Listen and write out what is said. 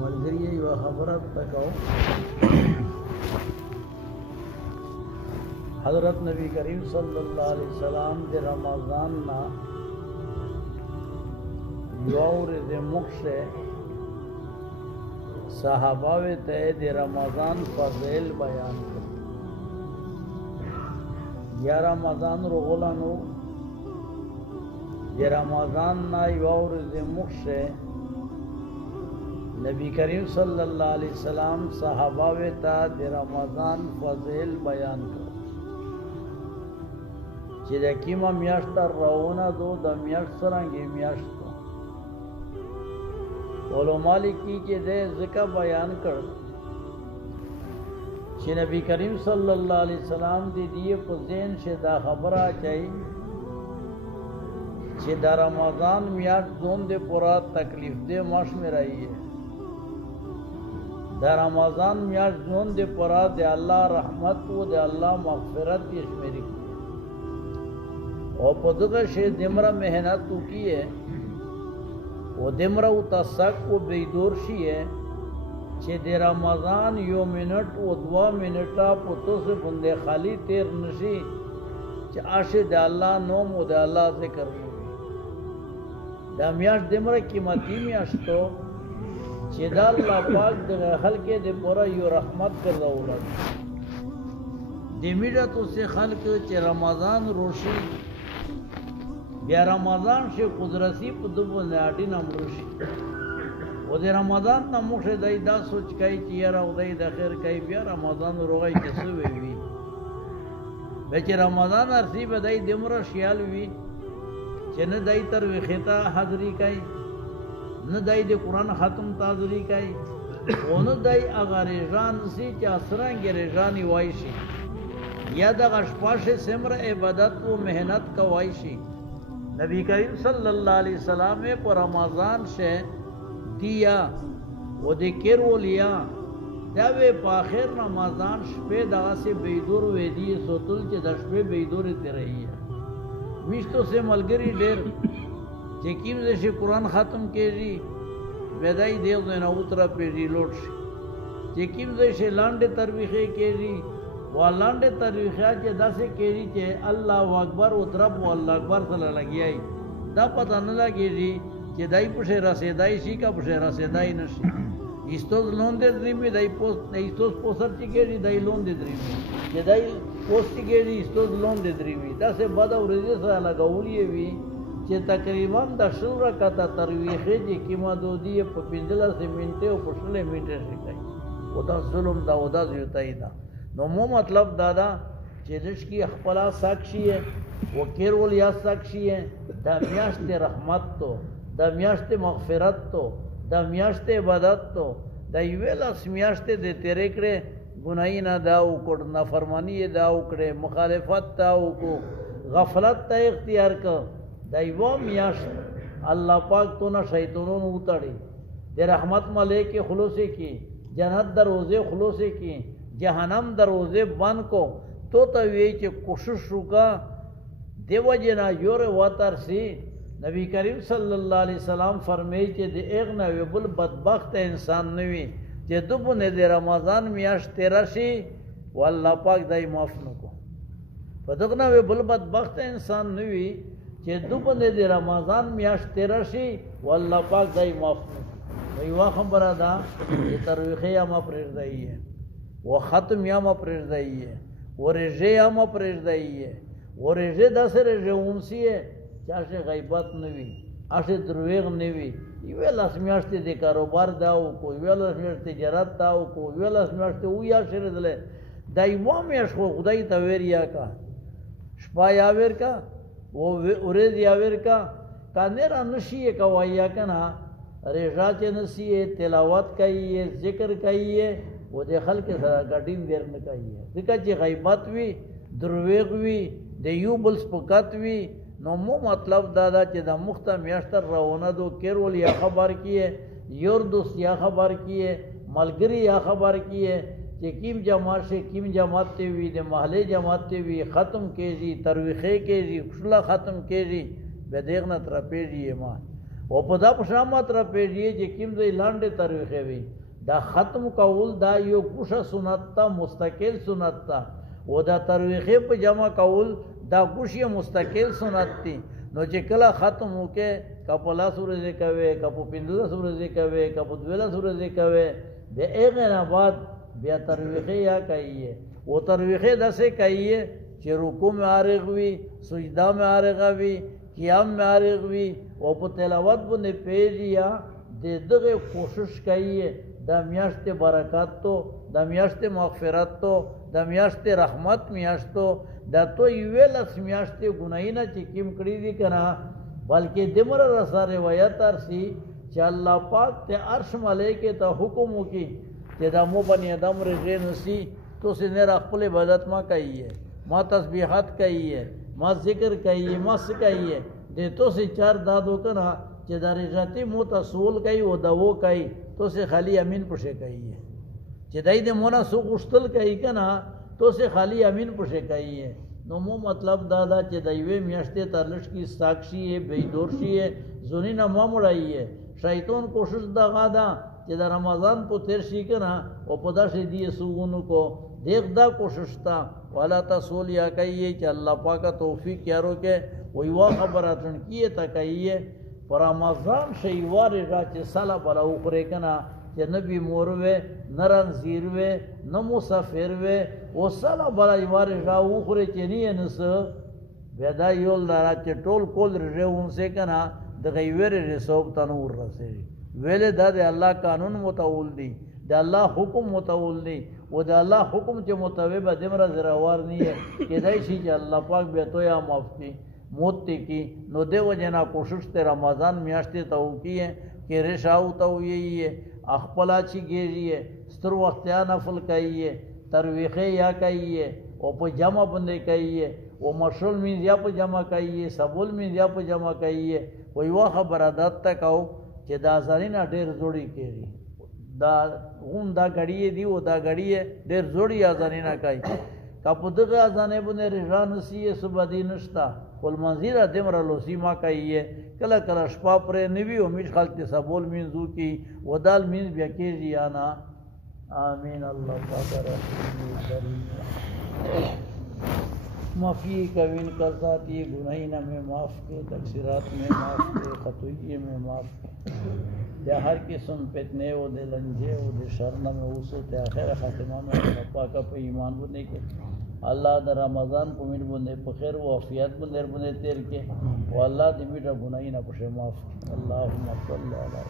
ملګری یو خبره تکاو حضرت نبی کریم صلی اللہ علیہ وسلم د رمضان نا یور د مخشه صحابه ته د رمضان فضیل بیان کړ یا رمضان رغلانو د رمضان نا یور د مخشه نبی کریم صلی اللہ علیہ وسلم صحابه ته د رمضان فضیل بیان کړ چې د کیما میاشت راونه دو د میاشت سرانګي میاشت علماء لیکي چې د ذکر بیان کړ چې نبی کریم صلی الله علیه وسلم دې په ذهن شه دا خبره چي چې د رمضان میاشت زون دې پورا تکلیف دې ماش مې راځي د رمضان میاشت زون دې پورا د الله رحمت او د الله مغفرت یې شمیري او په دغه شی دمره مهنت وکړي او دمره او تسک او بیدور شي چې د رمضان یو منټ او 2 منټه په توسه باندې خالی تیر نشي چې عاشه د الله نوم او د الله ذکر وي دا میاشت دمره قیمتي میاشتو چې د الله پاک د خلق د پورا یو رحمت ګرځول دي میډه توسه خلق چې رمضان روشي بیا رمضان شي قدرتی په دغه لاټي نمرشي او د رمضان ته موږ دای دا سوچ کوي چې یاره او دای د خیر کوي بیا رمضان روغی کې څه وی به چې رمضان ارسی به دای دمر شیال وی چې نه دای تر وخته حاضری کوي نه دای د قران ختم تازری کوي او نه دای اگر رجان سي چې اسرانګ رجانی وای شي یا د غشپاشه سمره عبادت او مهنت کوي شي نبی کریم صلی اللہ علیہ وسلم پر رمضان سے دیا و ذکر ولیا دا وی په اخر رمضان شپه دا سے بیدور وی دی سوتل چې د شپه بیدور ته رہی وشتو سے ملګری ډیر چې کیم دې قرآن ختم کړي بدای دیو نه اوتره پیږي لوټ چې کیم دې لاندې ترویخه کړي ولاندې تاریخیا چې داسې کېږي چې الله اکبر او طرف الله اکبر سره لګیای دا پته نه لګیږي چې دای په شی رسیدای شي کا په شی رسیدای نشي ایستوز لوندې درېمې دای پوسټ نه ایستوز پوسټ چې کېږي دای لوندې درېمې چې دای پوسټ کېږي ایستوز لوندې درېمې داسې بد ورځې سره لګولې وي چې تقریبا د شل رکعاته ترویخه چې کیما دودی په 15 منټه او په 16 منټه شي کوي او دا ظلم دا ودا زیاتای دا نو مو مطلب دادا چې دش کی خپل ساکشی ہے وکیر ول یا ساکشی ہے د میاشت رحمت تو د میاشت مغفرت تو د میاشت عبادت تو د ویل اسمیاشت د تیرې کړه ګنای نه دا وکړ نه فرمانی دا وکړه مخالفت تا وکړه غفلت ته اختیار کړ د یو میاشت الله پاک تو نه شیطانونو وتاړي د رحمت ملک خلوصي کی جنت دروازه خلوصي کی جہنم دروازے بند کو تو وی چې کوشش وکا دیو جنا یور وتر سی نبی کریم صلی اللہ علیہ وسلم فرمایي چې د اغنا وبل بدبخت انسان نوي چې دبونه د رمضان میاشت تیر شي والله پاک دای معاف نکو په دغه وبل بدبخت انسان نوي چې دبونه د رمضان میاشت تیر شي والله پاک دای معاف نکو یو خبره ده چې ترویخه ما پرېږدای و ختم یا ما پرېږدای و رژه یا ما پرېږدای و رژه داسې رژه اونسی چې غیبت نه وي اشه دروغ نه وي یو لاس میاشتې د کاروبار دا او کو یو لاس میاشتې تجارت دا او کو یو لاس میاشتې و یا شر دله دای مو میاش خو خدای ته وریا کا شپه یا ور کا و ورځ یا ور کا کانه را نشي کوایا کنه رژه چې نسی تلاوت کوي ذکر کوي و د خلک سره ګډین ډیر نه کوي ځکه چې غیبت وي دروغ وي د یو بل سپکات وي نو مو مطلب دا چې د مخته میاشتر روانه دو کېرول یا خبر کیه یور دوست یا خبر کیه ملګری یا خبر کیه چې کیم جماعت سے کیم جماعت ته وي د محله جماعت ته وي ختم کېږي ترویخه کېږي خلا ختم کېږي به دغه تر پیږي ما او په دا په شان ماته پیږي چې کوم ځای لاندې ترویخې وي دا ختم کول دا یو ګوشه سنت ته مستقل سنت ته او دا ترویخې په جمع کول دا ګوشي مستقل سنت دي نو چې کله ختم وکې کپلا سورې کوي کپو پندله سورې کوي کپو دوله سورې کوي به هغه نه بعد بیا ترویخې یا کوي او ترویخې داسې کوي چې رکوع میں عارغ وي سجدا میں عارغ وي قیام میں عارغ وي او په تلاوت باندې پیږي یا د دغه کوشش کوي د میاشتې برکات تو د میاشتې مغفرت تو د میاشتې رحمت میاشتو دا تو یو لس میاشتې ګناینه چې کیم کړی دي کنه بلکې دمر رسا روایت ارسی چې الله پاک ته عرش ملائکه ته حکم وکي چې دا مو بنی ادم رجه نسی تو سینه خپل عبادت ما کوي ما تسبیحات کوي ما ذکر کوي ما سکایي دې تو سي چار دادو کنه چې د رجاتی مو تسول کوي او دو کوي تو سي خالی امین پښه کوي چې دای دې مونږه سو غشتل کوي کنه تو سي خالی امین پښه کوي نو مو مطلب دادا چې دایوي میاشتې ترلش کی ساکشي بيدورشي زونی نه مامړایي شیطان کوشش دغه دا چې د رمضان په تیر شي کنه او په داسې دی سوونو کو دیکھ دا کوشش تا والا تسول یا کہیے کہ اللہ پاک توفیق یارو کے وہی وا خبراتن کیے تا کہیے پر رمضان شیوار راچ سالا بلا اوخرے کنا کہ نبی موروے نرن زیروے نہ مسافر وے او سالا بلا یوار را اوخرے چنی نس ودا یول دارا چ ټول کول رون سے کنا دغه ویره رسوب تنور رسے ویلے د الله قانون متول دی د الله حکم متول دی و د الله حکم چې متوبه دمره زراوار نه کې دای شي چې الله پاک به تو یا مفتی موت کی نو دیو جنا کوشش ته رمضان میاشتې ته وکیه کې رشاو ته ویه خپل چی گیری ستر وخت یا نفل کوي ترویخ یا کوي او په جمع باندې کوي او مشول می یا په جمع کوي سبول می یا په جمع کوي وی وا خبر عادت تکاو چې دا زرینه ډیر جوړی کیږي دا اون دا غړی دی او دا غړی ډیر جوړی ازانینا کوي کپو دغه ازانې باندې رضان سی صبح دی نشتا کول منزیره دمر لوسی ما کوي کله کله شپه پر نیوی او میش خلک سبول مینزو کی ودال مین بیا کیږي انا آمین الله پاک رحیم کریم معافی کوین کا ذاتی گناہینا میں معاف کے تقصیرات میں معاف کے خطویے میں معاف کے یا ہر قسم فتنے و دے لنجے و دے شرن میں وصول تے آخر خاتمہ میں پاکا پہ ایمان بنے کے اللہ دا رمضان کو من بنے پخیر و عافیت بنے بنے تیر کے و اللہ دی میٹا گناہینا پشے معاف کے اللہم صلی اللہ